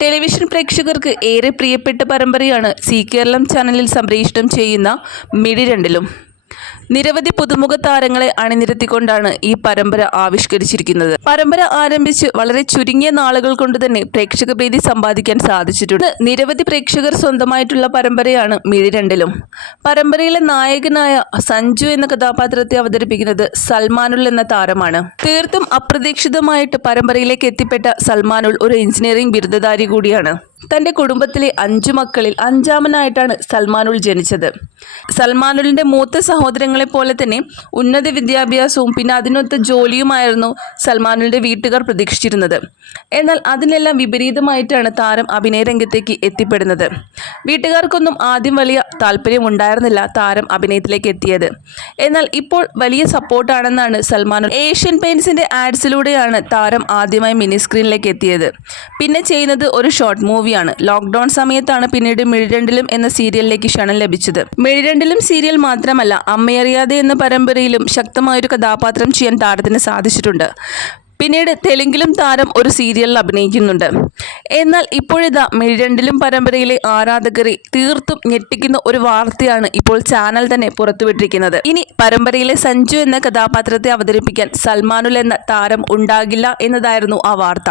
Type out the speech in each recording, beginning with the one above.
Television പ്രേക്ഷകർക്ക് ഏറെ പ്രിയപ്പെട്ട പരമ്പരയാണ് സി കേരളം ചാനലിൽ സംപ്രേഷണം ചെയ്യുന്ന മിഴി രണ്ടിലും നിരവധി പുതുമുഖ താരങ്ങളെ അണിനിരത്തിക്കൊണ്ടാണ് ഈ പരമ്പര ആവിഷ്കരിച്ചിരിക്കുന്നത്. പരമ്പര ആരംഭിച്ച് വളരെ ചുരുങ്ങിയ നാളുകൾ കൊണ്ട് തന്നെ പ്രേക്ഷക പ്രീതി സമ്പാദിക്കാൻ സാധിച്ചിട്ടുണ്ട്. നിരവധി പ്രേക്ഷകർ സ്വന്തമായിട്ടുള്ള പരമ്പരയാണ് മിഴി രണ്ടിലും. പരമ്പരയിലെ നായകനായ സഞ്ജു എന്ന കഥാപാത്രത്തെ അവതരിപ്പിക്കുന്നത് സൽമാനുൽ എന്ന താരമാണ്. തീർത്തും അപ്രതീക്ഷിതമായിട്ട് പരമ്പരയിലേക്ക് എത്തിപ്പെട്ട സൽമാനുൽ ഒരു എഞ്ചിനീയറിംഗ് ബിരുദധാരി കൂടിയാണ്. തന്റെ കുടുംബത്തിലെ അഞ്ചു മക്കളിൽ അഞ്ചാമനായിട്ടാണ് സൽമാനുൽ ജനിച്ചത്. സൽമാനുലിന്റെ മൂത്ത സഹോദരങ്ങളെ പോലെ തന്നെ ഉന്നത വിദ്യാഭ്യാസവും പിന്നെ അതിനൊത്ത ജോലിയുമായിരുന്നു സൽമാനുലിന്റെ വീട്ടുകാർ പ്രതീക്ഷിച്ചിരുന്നത്. എന്നാൽ അതിനെല്ലാം വിപരീതമായിട്ടാണ് താരം അഭിനയ രംഗത്തേക്ക് എത്തിപ്പെടുന്നത്. വീട്ടുകാർക്കൊന്നും ആദ്യം വലിയ താല്പര്യം ഉണ്ടായിരുന്നില്ല താരം അഭിനയത്തിലേക്ക് എത്തിയത്. എന്നാൽ ഇപ്പോൾ വലിയ സപ്പോർട്ടാണെന്നാണ് സൽമാനുൽ ഏഷ്യൻ പെയിൻസിന്റെ ആഡ്സിലൂടെയാണ് താരം ആദ്യമായി മിനി സ്ക്രീനിലേക്ക് എത്തിയത്. പിന്നെ ചെയ്യുന്നത് ഒരു ഷോർട്ട് മൂവിയാണ് ലോക്ക്ഡൌൺ സമയത്താണ് പിന്നീട് മിഴിരണ്ടിലും എന്ന സീരിയലിലേക്ക് ക്ഷണം ലഭിച്ചത്. മിഴിരണ്ടിലും സീരിയൽ മാത്രമല്ല അമ്മയറിയാതെ എന്ന പരമ്പരയിലും ശക്തമായൊരു കഥാപാത്രം ചെയ്യാൻ താരത്തിന് സാധിച്ചിട്ടുണ്ട്. പിന്നീട് തെലുങ്കിലും താരം ഒരു സീരിയലിൽ അഭിനയിക്കുന്നുണ്ട്. എന്നാൽ ഇപ്പോഴിതാ മിഴിരണ്ടിലും പരമ്പരയിലെ ആരാധകരെ തീർത്തും ഞെട്ടിക്കുന്ന ഒരു വാർത്തയാണ് ഇപ്പോൾ ചാനൽ തന്നെ പുറത്തുവിട്ടിരിക്കുന്നത്. ഇനി പരമ്പരയിലെ സഞ്ജു എന്ന കഥാപാത്രത്തെ അവതരിപ്പിക്കാൻ സൽമാനുൽ എന്ന താരം ഉണ്ടാകില്ല എന്നതായിരുന്നു ആ വാർത്ത.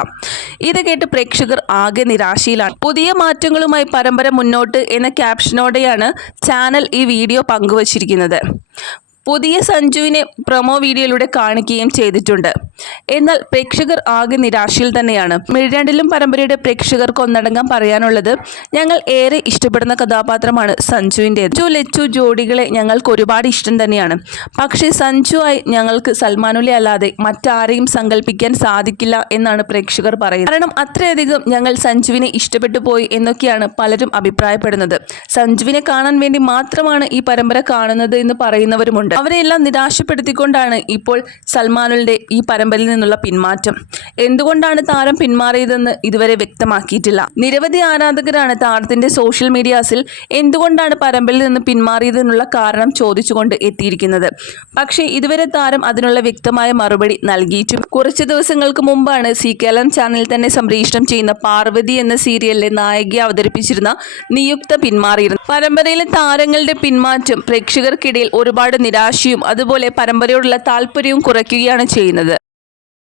ഇത് കേട്ട് പ്രേക്ഷകർ ആകെ നിരാശയിലാണ്. പുതിയ മാറ്റങ്ങളുമായി പരമ്പര മുന്നോട്ട് എന്ന ക്യാപ്ഷനോടെയാണ് ചാനൽ ഈ വീഡിയോ പങ്കുവച്ചിരിക്കുന്നത്. പുതിയ സഞ്ജുവിനെ പ്രൊമോ വീഡിയോയിലൂടെ കാണിക്കുകയും ചെയ്തിട്ടുണ്ട്. എന്നാൽ പ്രേക്ഷകർ ആകെ നിരാശയിൽ തന്നെയാണ്. മിഴിരണ്ടിലും പരമ്പരയുടെ പ്രേക്ഷകർക്ക് ഒന്നടങ്കം പറയാനുള്ളത് ഞങ്ങൾ ഏറെ ഇഷ്ടപ്പെടുന്ന കഥാപാത്രമാണ് സഞ്ജുവിന്റെ. ലച്ചു ലച്ചു ജോഡികളെ ഞങ്ങൾക്ക് ഒരുപാട് ഇഷ്ടം തന്നെയാണ്. പക്ഷേ സഞ്ജുവായി ഞങ്ങൾക്ക് സൽമാനുലെ അല്ലാതെ മറ്റാരെയും സങ്കല്പിക്കാൻ സാധിക്കില്ല എന്നാണ് പ്രേക്ഷകർ പറയുന്നത്. കാരണം അത്രയധികം ഞങ്ങൾ സഞ്ജുവിനെ ഇഷ്ടപ്പെട്ടു പോയി എന്നൊക്കെയാണ് പലരും അഭിപ്രായപ്പെടുന്നത്. സഞ്ജുവിനെ കാണാൻ വേണ്ടി മാത്രമാണ് ഈ പരമ്പര കാണുന്നത് എന്ന് പറയുന്നവരുമുണ്ട്. അവരെല്ലാം നിരാശപ്പെടുത്തിക്കൊണ്ടാണ് ഇപ്പോൾ സൽമാനുകളുടെ ഈ പരമ്പരയിൽ നിന്നുള്ള പിന്മാറ്റം. എന്തുകൊണ്ടാണ് താരം പിന്മാറിയതെന്ന് ഇതുവരെ വ്യക്തമാക്കിയിട്ടില്ല. നിരവധി ആരാധകരാണ് താരത്തിന്റെ സോഷ്യൽ മീഡിയാസിൽ എന്തുകൊണ്ടാണ് പരമ്പരയിൽ നിന്ന് പിന്മാറിയതെന്നുള്ള കാരണം ചോദിച്ചുകൊണ്ട് എത്തിയിരിക്കുന്നത്. പക്ഷേ ഇതുവരെ താരം അതിനുള്ള വ്യക്തമായ മറുപടി നൽകിയിട്ടും കുറച്ച് ദിവസങ്ങൾക്ക് മുമ്പാണ് സി കേരളം ചാനലിൽ തന്നെ സംപ്രേഷണം ചെയ്യുന്ന പാർവതി എന്ന സീരിയലിലെ നായികയെ അവതരിപ്പിച്ചിരുന്ന നിയുക്ത പിന്മാറിയിരുന്നു. പരമ്പരയിലെ താരങ്ങളുടെ പിന്മാറ്റം പ്രേക്ഷകർക്കിടയിൽ ഒരുപാട് നിരാശയും അതുപോലെ പരമ്പരയോടുള്ള താല്പര്യവും കുറയ്ക്കുകയാണ് ചെയ്യുന്നത്.